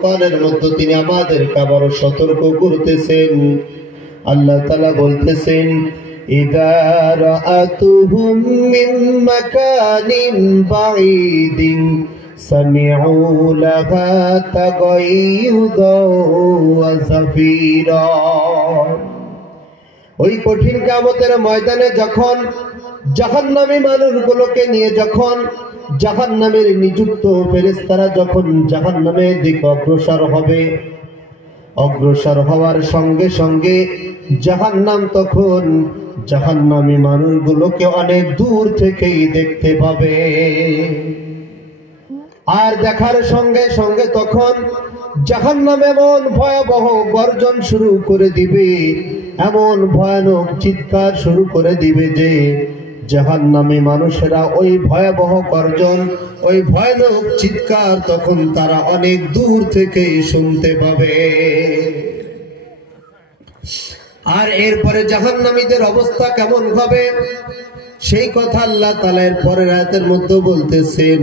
ফুরকানের মধ্যে তিনি আমাদেরকে আবারো সতর্ক করতেছেন। আল্লাহ তাআলা বলতেছেন, ইযা রাআতুহুম মিন মাকানিন বাঈদিন সামিউ লাহা তাগাইয়ুদাও ওয়া যাফীরা। ওই কঠিন কিয়ামতের ময়দানে যখন জাহান্নামী মানুষগুলোকে নিয়ে যখন জাহান্নামের নিযুক্ত ফেরেশতারা যখন জাহান্নামের দিকে অগ্রসর হবে, অগ্রসর হওয়ার সঙ্গে সঙ্গে জাহান্নাম তখন জাহান্নামী মানুষগুলোকে অনেক দূর থেকেই দেখতে পাবে। আর দেখার সঙ্গে সঙ্গে তখন জাহান্নাম এমন ভয়াবহ গর্জন শুরু করে দিবে, এমন ভয়ানক চিৎকার শুরু করে দিবে যে জাহান্নামী মানুষেরা ওই ভয়াবহ গর্জন, ওই ভয়ানক চিৎকার তখন তারা অনেক দূর থেকেই শুনতে পাবে। আর এরপরে জাহান্নামীদের অবস্থা কেমন হবে সেই কথা আল্লাহ তাআলা এর পরের আয়াতের মধ্যে বলতেছেন।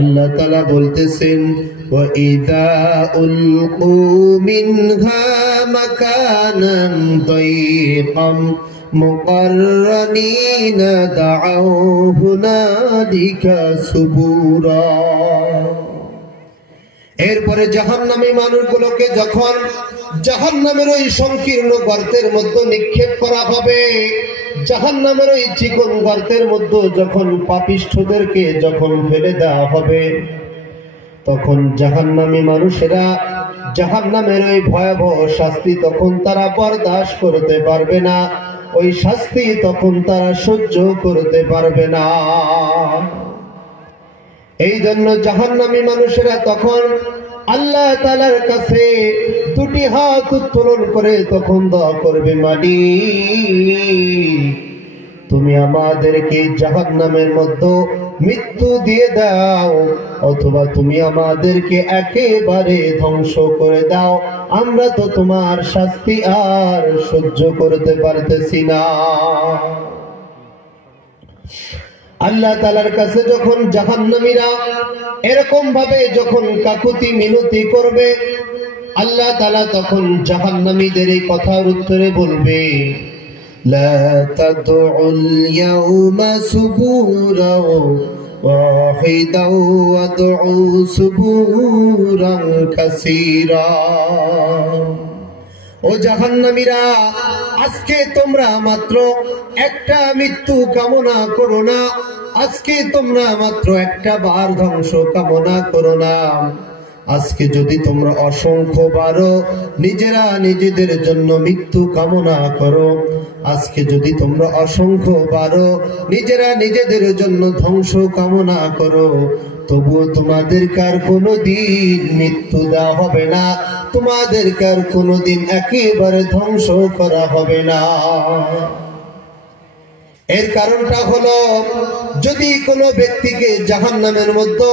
আল্লাহ তাআলা বলতেছেন, ওয়া ইযা উলকু মিনহা মাকানান দায়ীকাম মুকাররানিনা দাউ হুনালিকা সুবুরা। এরপরে জাহান্নামী মানুষগুলোকে যখন জাহান্নামের ওই সংকীর্ণ গর্তের মধ্যে নিক্ষেপ করা হবে, জাহান্নামের ওই চিকন গর্তের মধ্যে যখন পাপিষ্ঠদেরকে যখন ফেলে দেওয়া হবে, তখন জাহান্নামী মানুষেরা জাহান্নামের ওই ভয়াবহ শাস্তি তখন তারা বরদাস্ত করতে পারবে না, ওই শাস্তি তখন তারা সহ্য করতে পারবে না। এই জন্য জাহান্নামী মানুষেরা তখন আল্লাহ তাআলার কাছে দুটি হাত উত্তোলন করে তখন দোয়া করবে, মালিক তুমি আমাদেরকে জাহান্নামের মধ্যে মৃত্যু দিয়ে দাও, অথবা তুমি আমাদেরকে একেবারে ধ্বংস করে দাও, আমরা তো তোমার শাস্তি আর সহ্য করতে পারতেছি না। আল্লাহ তাআলার কাছে যখন জাহান্নামীরা এরকম ভাবে যখন কাকুতি মিনতি করবে, আল্লাহ তাআলা তখন জাহান্নামীদের এই কথার উত্তরে বলবে, লা তাদউল ইয়াউমা সুবুরা ওয়াহিদাও ওয়াদউ সুবুরান কাসীরা। ও জাহান্নামীরা, আজকে তোমরা মাত্র একটা মৃত্যু কামনা করো না, আজকে তোমরা মাত্র একটা বার ধ্বংস কামনা করো না। আজকে যদি তোমরা অসংখ্য বারো নিজেরা নিজেদের জন্য মৃত্যু কামনা করো, আজকে যদি তোমরা অসংখ্য বারো নিজেরা নিজেদের জন্য ধ্বংস কামনা করো, তবুও তোমাদেরকে আর কোনোদিন মৃত্যু দেওয়া হবে না, তোমাদেরকে আর কোনোদিন একেবারে ধ্বংস করা হবে না। এর কারণটা হলো, যদি কোনো ব্যক্তিকে জাহান্নামের মধ্যে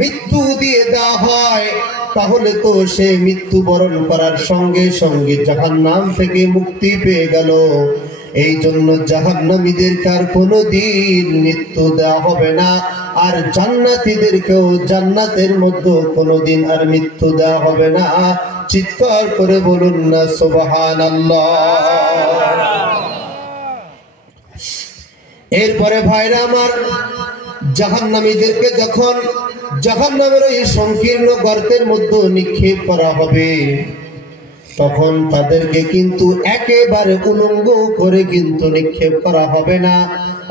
মৃত্যু দিয়ে দেওয়া হয়, তাহলে তো সে মৃত্যুবরণ করার সঙ্গে সঙ্গে জাহান্নাম থেকে মুক্তি পেয়ে গেল। এই জন্য জাহান্নামীদেরকে আর কোনোদিন মৃত্যু দেওয়া হবে না, আর জান্নাতীদেরকেও জান্নাতের মধ্যে কোনোদিন আর মৃত্যু দেওয়া হবে না। চিৎকার করে বলুন না সুবহানাল্লাহ। এরপরে ভাইরা আমার, জাহান্নামীদেরকে যখন জাহান্নামের ওই সংকীর্ণ গর্তের মধ্যে নিক্ষেপ করা হবে, তখন তাদেরকে কিন্তু একেবারে উলঙ্গ করে কিন্তু নিক্ষেপ করা হবে না,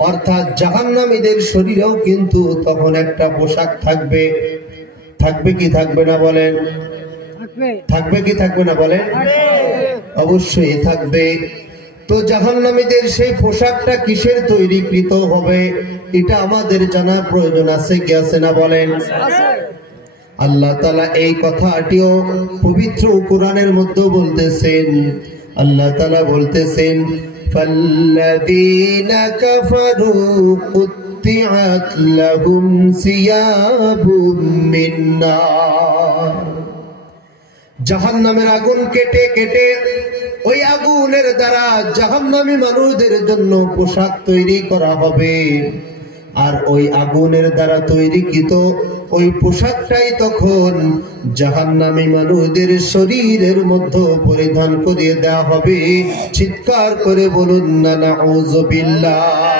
অর্থাৎ জাহান্নামীদের শরীরেও কিন্তু তখন একটা পোশাক থাকবে। থাকবে কি থাকবে না বলেন? থাকবে কি থাকবে না বলেন? অবশ্যই থাকবে। তো জাহান্নামীদের সেই পোশাকটা কিসের তৈরিকৃত হবে এটা আমাদের জানা প্রয়োজন আছে কি আছে না বলেন? আল্লাহ তাআলা এই কথাটিও পবিত্র কোরআনের মধ্যে বলতেছেন। আল্লাহ তাআলা বলতেছেন, ফাল্লাযীনা কাফারু কুত্তিআত লাহুম সিয়াবুম মিন নার। জাহান্নামের আগুন কেটে কেটে ওই আগুনের দ্বারা জাহান্নামী মানুষদের জন্য পোশাক তৈরি করা হবে। আর ওই আগুনের দ্বারা তৈরিকৃত ওই পোশাকটাই তখন জাহান্নামী মানুষদের শরীরের মধ্যে পরিধান করিয়ে দেওয়া হবে। চিৎকার করে বলুন না নাউযুবিল্লাহ।